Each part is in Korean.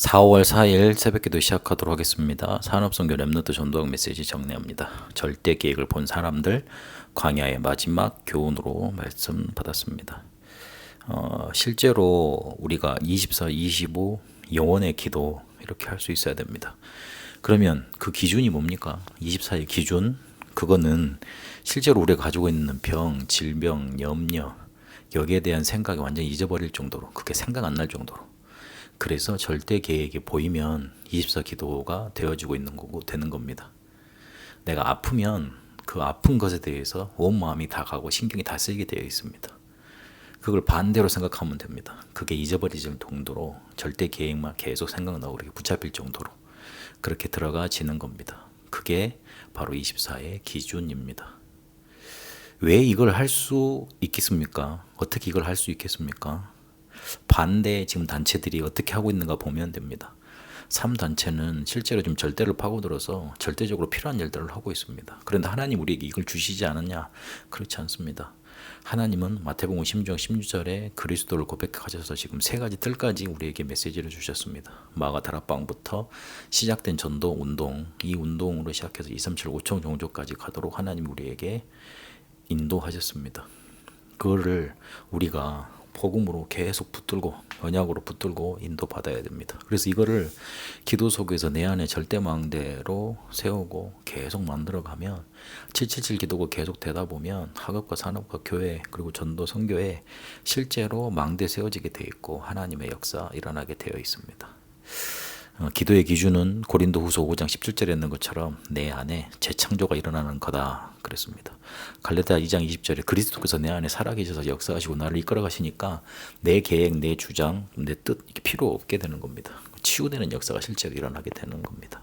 4월 4일 새벽기도 시작하도록 하겠습니다. 산업선교 랩너트 전도학 메시지 정리합니다. 절대 계획을 본 사람들 광야의 마지막 교훈으로 말씀 받았습니다. 실제로 우리가 24, 25 영혼의 기도 이렇게 할 수 있어야 됩니다. 그러면 그 기준이 뭡니까? 24의 기준, 그거는 실제로 우리가 가지고 있는 병, 질병, 염려 여기에 대한 생각이 완전히 잊어버릴 정도로, 그게 생각 안 날 정도로, 그래서 절대 계획이 보이면 24 기도가 되어지고 있는 거고 되는 겁니다. 내가 아프면 그 아픈 것에 대해서 온 마음이 다 가고 신경이 다 쓰이게 되어 있습니다. 그걸 반대로 생각하면 됩니다. 그게 잊어버리질 정도로 절대 계획만 계속 생각나고 이렇게 붙잡힐 정도로 그렇게 들어가지는 겁니다. 그게 바로 24의 기준입니다. 왜 이걸 할 수 있겠습니까? 어떻게 이걸 할 수 있겠습니까? 반대 지금 단체들이 어떻게 하고 있는가 보면 됩니다. 3단체는 실제로 좀 절대를 파고들어서 절대적으로 필요한 일들을 하고 있습니다. 그런데 하나님 우리에게 이걸 주시지 않았냐? 그렇지 않습니다. 하나님은 마태복음 16장 16절에 그리스도를 고백하셔서 지금 세 가지 뜰까지 우리에게 메시지를 주셨습니다. 마가 다락방부터 시작된 전도 운동, 이 운동으로 시작해서 237 5천 종족까지 가도록 하나님 우리에게 인도하셨습니다. 그거를 우리가 복음으로 계속 붙들고 언약으로 붙들고 인도받아야 됩니다. 그래서 이거를 기도 속에서 내 안에 절대망대로 세우고 계속 만들어가면 777 기도가 계속 되다 보면 학업과 산업과 교회 그리고 전도 선교에 실제로 망대 세워지게 되어 있고 하나님의 역사 일어나게 되어 있습니다. 기도의 기준은 고린도후서 5장 17절에 있는 것처럼 내 안에 재창조가 일어나는 거다 그랬습니다. 갈라디아 2장 20절에 그리스도께서 내 안에 살아계셔서 역사하시고 나를 이끌어 가시니까 내 계획, 내 주장, 내 뜻 이게 필요 없게 되는 겁니다. 치유되는 역사가 실제로 일어나게 되는 겁니다.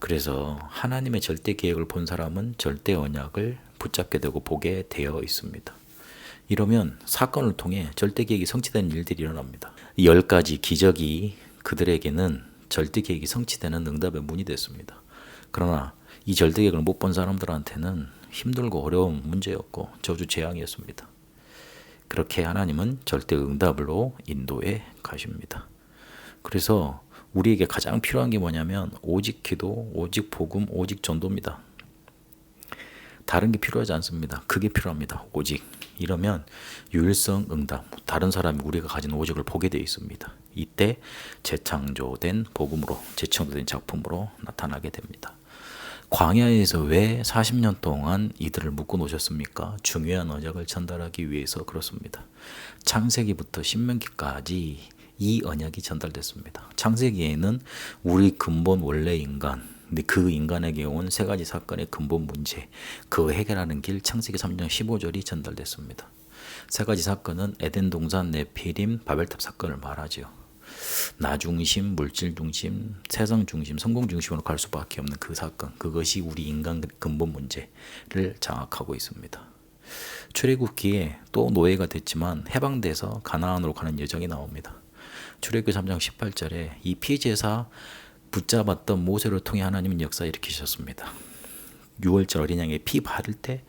그래서 하나님의 절대 계획을 본 사람은 절대 언약을 붙잡게 되고 보게 되어 있습니다. 이러면 사건을 통해 절대 계획이 성취되는 일들이 일어납니다. 10가지 기적이 그들에게는 절대 계획이 성취되는 응답의 문이 됐습니다. 그러나 이 절대 계획을 못 본 사람들한테는 힘들고 어려운 문제였고 저주 재앙이었습니다. 그렇게 하나님은 절대 응답으로 인도해 가십니다. 그래서 우리에게 가장 필요한 게 뭐냐면 오직 기도, 오직 복음, 오직 전도입니다. 다른 게 필요하지 않습니다. 그게 필요합니다. 오직. 이러면 유일성 응답, 다른 사람이 우리가 가진 오직을 보게 되어 있습니다. 이때 재창조된 복음으로, 재창조된 작품으로 나타나게 됩니다. 광야에서 왜 40년 동안 이들을 묶어 놓으셨습니까? 중요한 언약을 전달하기 위해서 그렇습니다. 창세기부터 신명기까지 이 언약이 전달됐습니다. 창세기에는 우리 근본 원래 인간, 근데 그 인간에게 온 세 가지 사건의 근본 문제, 그 해결하는 길 창세기 3장 15절이 전달됐습니다. 세 가지 사건은 에덴 동산, 네피림, 바벨탑 사건을 말하죠. 나 중심, 물질 중심, 세상 중심, 성공 중심으로 갈 수밖에 없는 그 사건, 그것이 우리 인간 근본 문제를 장악하고 있습니다. 출애굽기에 또 노예가 됐지만 해방돼서 가나안으로 가는 여정이 나옵니다. 출애굽기 3장 18절에 이 피제사 붙잡았던 모세를 통해 하나님은 역사 일으키셨습니다. 6월절 어린 양의 피 바를 때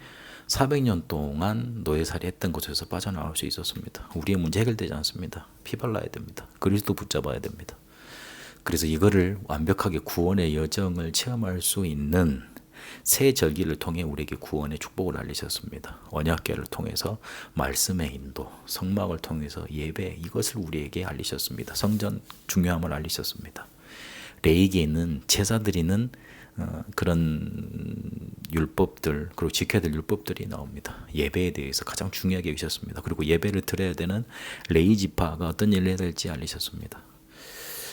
400년 동안 노예살이 했던 곳에서 빠져나올 수 있었습니다. 우리의 문제 해결되지 않습니다. 피 발라야 됩니다. 그리스도 붙잡아야 됩니다. 그래서 이거를 완벽하게 구원의 여정을 체험할 수 있는 새 절기를 통해 우리에게 구원의 축복을 알리셨습니다. 언약궤를 통해서 말씀의 인도, 성막을 통해서 예배, 이것을 우리에게 알리셨습니다. 성전 중요함을 알리셨습니다. 레위기에는 제사 드리는 그런 율법들, 그리고 지켜야 될 율법들이 나옵니다. 예배에 대해서 가장 중요하게 여기셨습니다. 그리고 예배를 드려야 되는 레위 지파가 어떤 일을 해야 될지 알리셨습니다.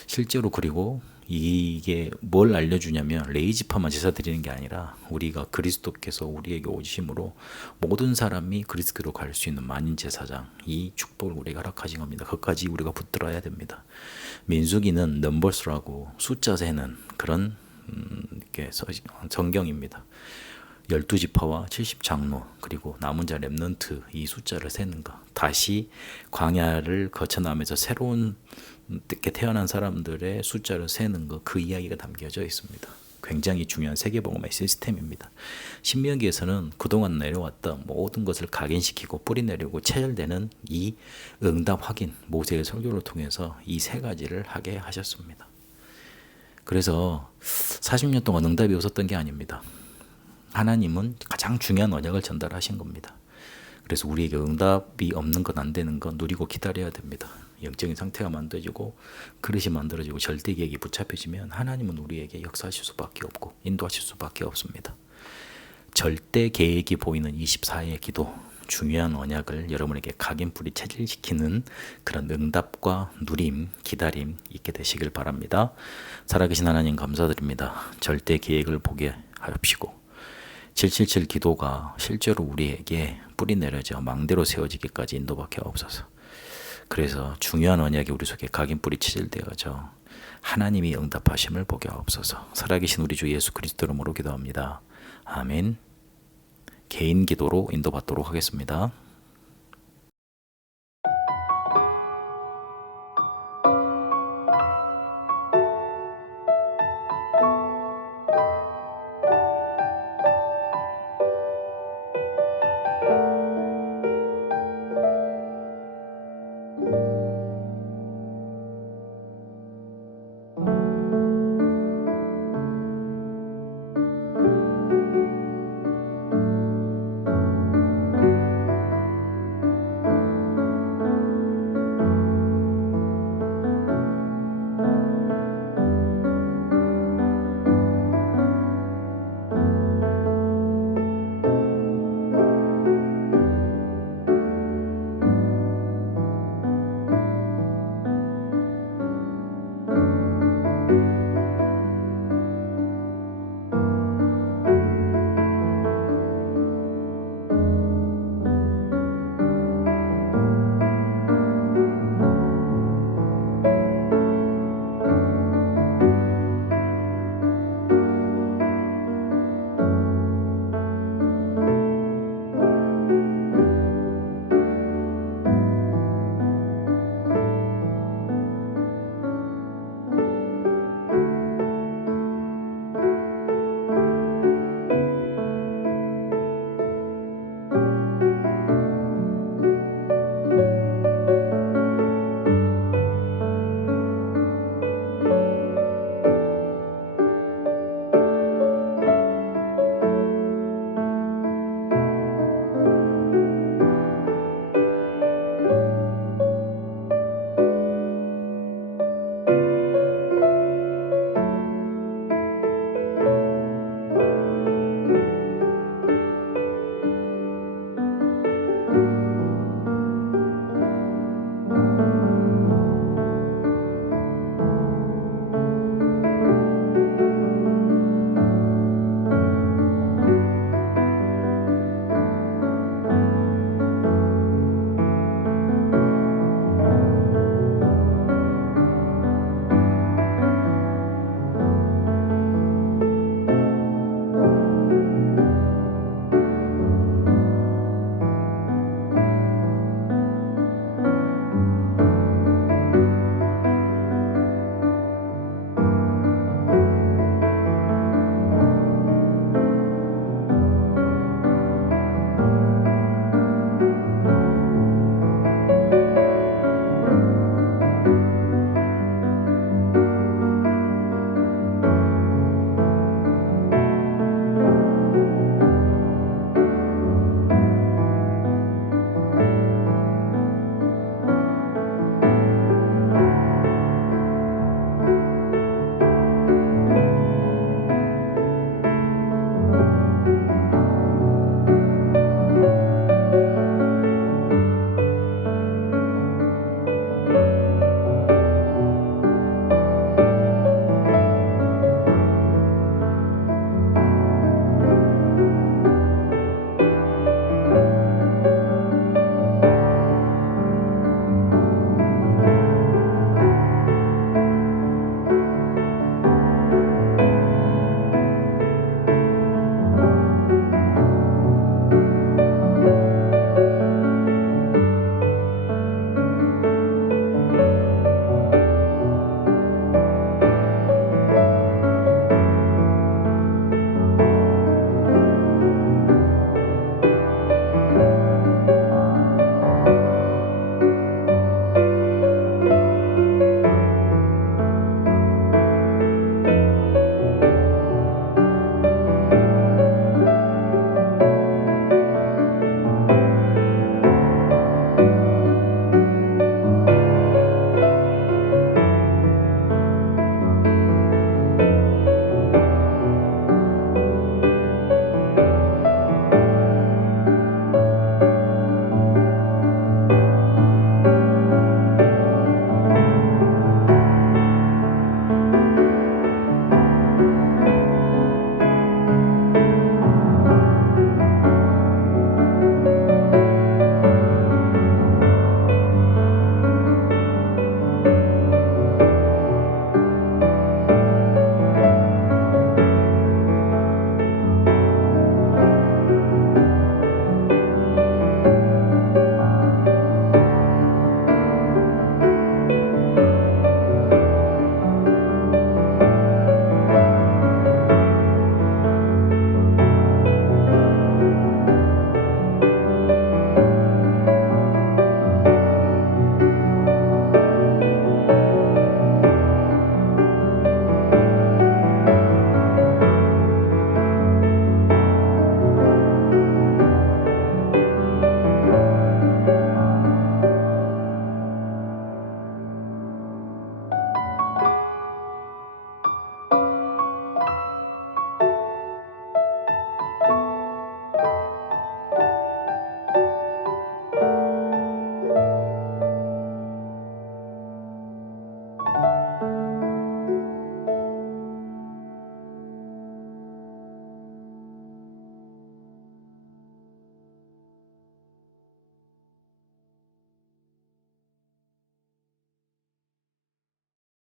실제로 그리고 이게 뭘 알려주냐면 레위 지파만 제사 드리는 게 아니라 우리가 그리스도께서 우리에게 오심으로 모든 사람이 그리스도로 갈 수 있는 만인 제사장, 이 축복을 우리가 허락하신 겁니다. 그것까지 우리가 붙들어야 됩니다. 민수기는 넘버스라고 숫자 세는 그런 성경입니다. 12지파와 70장로 그리고 남은 자 렘넌트 이 숫자를 세는 것, 다시 광야를 거쳐나면서 새로운 태어난 사람들의 숫자를 세는 것, 그 이야기가 담겨져 있습니다. 굉장히 중요한 세계복음의 시스템입니다. 신명기에서는 그동안 내려왔던 모든 것을 각인시키고 뿌리내리고 체결되는 이 응답 확인, 모세의 설교를 통해서 이 세 가지를 하게 하셨습니다. 그래서 40년 동안 응답이 없었던 게 아닙니다. 하나님은 가장 중요한 언약을 전달하신 겁니다. 그래서 우리에게 응답이 없는 건 안 되는 건 누리고 기다려야 됩니다. 영적인 상태가 만들어지고 그릇이 만들어지고 절대 계획이 붙잡혀지면 하나님은 우리에게 역사하실 수밖에 없고 인도하실 수밖에 없습니다. 절대 계획이 보이는 24의 기도, 중요한 언약을 여러분에게 각인뿌리 체질시키는 그런 응답과 누림, 기다림 있게 되시길 바랍니다. 살아계신 하나님 감사드립니다. 절대 계획을 보게 하옵시고 777 기도가 실제로 우리에게 뿌리 내려져 망대로 세워지기까지 인도받게 하옵소서. 그래서 중요한 언약이 우리 속에 각인뿌리 체질되어져 하나님이 응답하심을 보게 하옵소서. 살아계신 우리 주 예수 그리스도 이름으로 기도합니다. 아멘. 개인 기도로 인도받도록 하겠습니다.